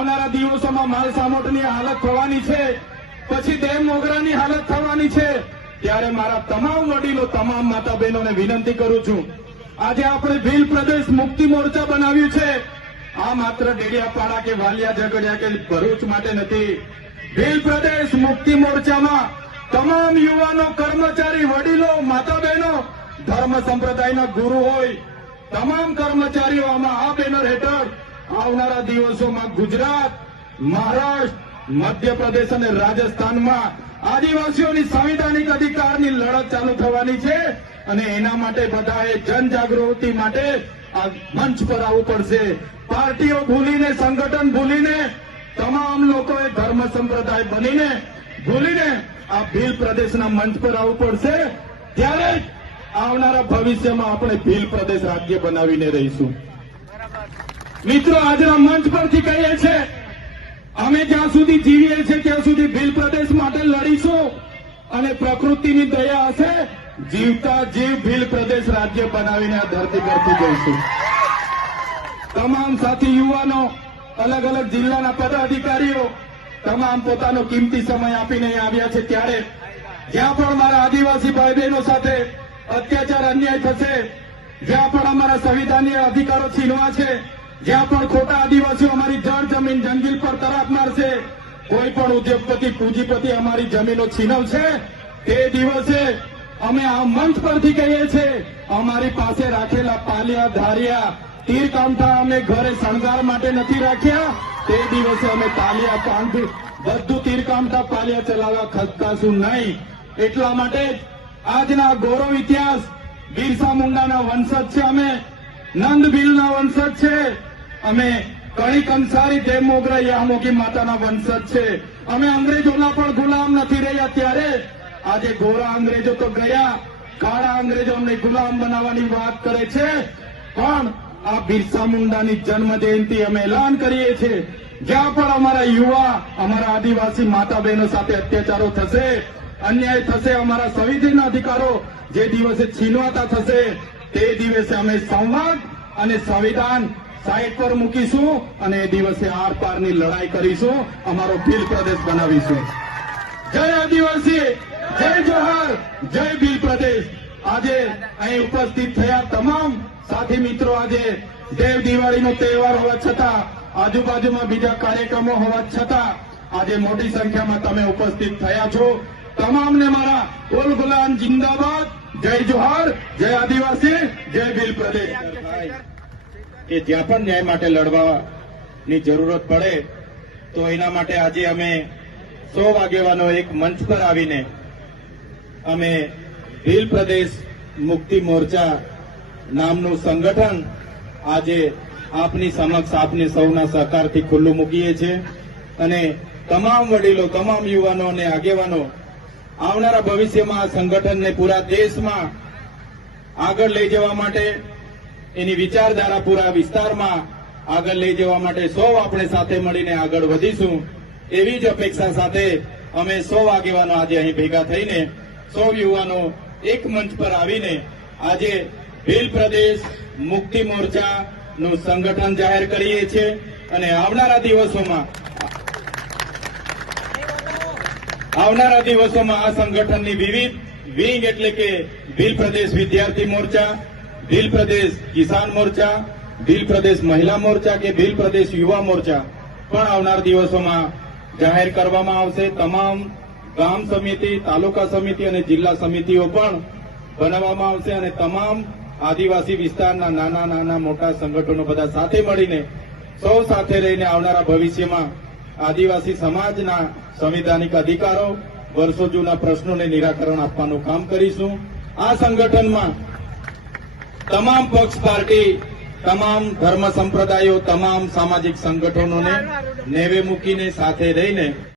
આવનારા દિવસોમાં માલ સામોટની હાલત થવાની છે, પછી ડેમ મોગરાની હાલત થવાની છે, ત્યારે મારા તમામ વડીલો, તમામ માતા બહેનોને વિનંતી કરું છું, આજે આપણે ભીલ પ્રદેશ મુક્તિ મોરચા બનાવ્યું છે. આ માત્ર ડેડિયાપાડા કે વાલિયા ઝઘડિયા કે ભરૂચ માટે નથી. ભીલ પ્રદેશ મુક્તિ મોરચામાં તમામ યુવાનો, કર્મચારી, વડીલો, માતા બહેનો, ધર્મ સંપ્રદાયના ગુરુ હોય, તમામ કર્મચારીઓ આમાં આ બેનર હેઠળ આવનારા દિવસોમાં ગુજરાત, મહારાષ્ટ્ર, મધ્યપ્રદેશ અને રાજસ્થાનમાં આદિવાસીઓની સંવિધાનિક અધિકારની લડત ચાલુ થવાની છે અને એના માટે બધાએ જનજાગૃતિ માટે આ મંચ પર આવવું પડશે. પાર્ટીઓ ભૂલીને, સંગઠન ભૂલીને, તમામ લોકોએ ધર્મ સંપ્રદાય બનીને ભૂલીને આ ભીલ પ્રદેશના મંચ પર આવવું પડશે. ત્યારે જ આવનારા ભવિષ્યમાં આપણે ભીલ પ્રદેશ રાજ્ય બનાવીને રહીશું. મિત્રો, આજના મંચ પરથી કહીએ છીએ, અમે જ્યાં સુધી જીવીએ છીએ ત્યાં સુધી ભીલ પ્રદેશ માટે લડીશું અને પ્રકૃતિની દયા હશે, જીવતા જીવ ભીલ પ્રદેશ રાજ્ય બનાવીને આ ધરતી પરથી જઈશું. તમામ સાથી યુવાનો, અલગ અલગ જિલ્લાના પદાધિકારીઓ તમામ પોતાનો કિંમતી સમય આપીને અહીં આવ્યા છે. ત્યારે જ્યાં પણ મારા આદિવાસી ભાઈ બહેનો સાથે અત્યાચાર, અન્યાય થશે, જ્યાં પણ અમારા સંવિધાનીય અધિકારો છીનવા છે, જ્યાં પણ ખોટા આદિવાસીઓ અમારી જળ જમીન, જંગલ પર તરાપ મારશે, કોઈ પણ ઉદ્યોગપતિ, પૂંજીપતિ અમારી જમીનો છીનવશે, તે દિવસે અમે આ મંચ પરથી કહીએ છીએ, અમારી પાસે રાખેલા પાલિયા, ધારિયા, તીર કામઠા અમે ઘરે શણગાર માટે નથી રાખ્યા. તે દિવસે અમે તાલિયા, કાંઠ, બધું તીર કામઠા, પાલિયા ચલાવવા ખસકાશું નહીં. એટલા માટે આજના ગૌરવ ઇતિહાસ, બિરસા મુંડાના વંશજ છે અમે, નંદ ભીલના વંશજ છે અમે, કણી કંસારી, દેવ મોગરા, યામોગી માતાના વંશજ છે અમે. અંગ્રેજોના પણ ગુલામ નથી રહ્યા. ત્યારે આજે ગોરા અંગ્રેજો તો ગયા, કાળા અંગ્રેજો અમને ગુલામ બનાવવાની વાત કરે છે, પણ આ બિરસા મુંડાની જન્મ જયંતિ અમે એલાન કરીએ છીએ, જ્યાં પણ અમારા યુવા, અમારા આદિવાસી માતા બહેનો સાથે અત્યાચારો થશે, અન્યાય થશે, અમારા સંવિધાનના અધિકારો જે દિવસે છીનવાતા થશે, તે દિવસે અમે સંવાદ અને સંવિધાન સાઈડ પર મૂકીશું અને એ દિવસે આર પારની લડાઈ કરીશું, અમારો ભીલ પ્રદેશ બનાવીશું. જય આદિવાસી, જય જોહાર, જય ભીલ પ્રદેશ. આજે અહીં ઉપસ્થિત થયા તમામ સાથી મિત્રો, આજે દેવ દિવાળીનો તહેવાર હોવા છતાં, આજુબાજુમાં બીજા કાર્યક્રમો હોવા છતાં આજે મોટી સંખ્યામાં તમે ઉપસ્થિત થયા છો. તમામને મારા ઉલ ગુલામ જિંદાબાદ, જય જોહાર, જય આદિવાસી, જય ભીલ પ્રદેશ. કે જ્યાં પણ ન્યાય માટે લડવાની જરૂરત પડે તો એના માટે આજે અમે 100 આગેવાનો એક મંચ પર આવીને અમે ભીલ પ્રદેશ મુક્તિ મોરચા નામનું સંગઠન આજે આપની સમક્ષ, આપની સૌના સહકારથી ખુલ્લું મૂકીએ છીએ અને તમામ વડીલો, તમામ યુવાનો અને આગેવાનો આવનારા ભવિષ્યમાં આ સંગઠનને પૂરા દેશમાં આગળ લઈ જવા માટે, એની વિચારધારા પૂરા વિસ્તારમાં આગળ લઈ જવા માટે 100 આપણે સાથે મળીને આગળ વધીશું. એવી જ અપેક્ષા સાથે અમે 100 આગેવાનો આજે અહીં ભેગા થઈને 100 યુવાનો એક મંચ પર આવીને આજે ભીલ પ્રદેશ મુક્તિ મોરચાનું સંગઠન જાહેર કરીએ છીએ અને આવનારા દિવસોમાં આ સંગઠનની વિવિધ વિંગ, એટલે કે ભીલ પ્રદેશ વિદ્યાર્થી મોરચા, ભીલ પ્રદેશ કિસાન મોરચા, ભીલ પ્રદેશ મહિલા મોરચા કે ભીલ પ્રદેશ યુવા મોરચા પણ આવનાર દિવસોમાં જાહેર કરવામાં આવશે. તમામ ગામ સમિતિ, તાલુકા સમિતિ અને જિલ્લા સમિતિઓ પણ બનાવવામાં આવશે અને તમામ આદિવાસી વિસ્તારના નાના નાના મોટા સંગઠનો બધા સાથે મળીને, સૌ સાથે રહીને આવનારા ભવિષ્યમાં આદિવાસી સમાજના સંવિધાનિક અધિકારો, વર્ષો જૂના પ્રશ્નોને નિરાકરણ આપવાનું કામ કરીશું. આ સંગઠનમાં તમામ પક્ષ, પાર્ટી, તમામ ધર્મ સંપ્રદાયો, તમામ સામાજિક સંગઠનોને નેવે મૂકીને સાથે રહીને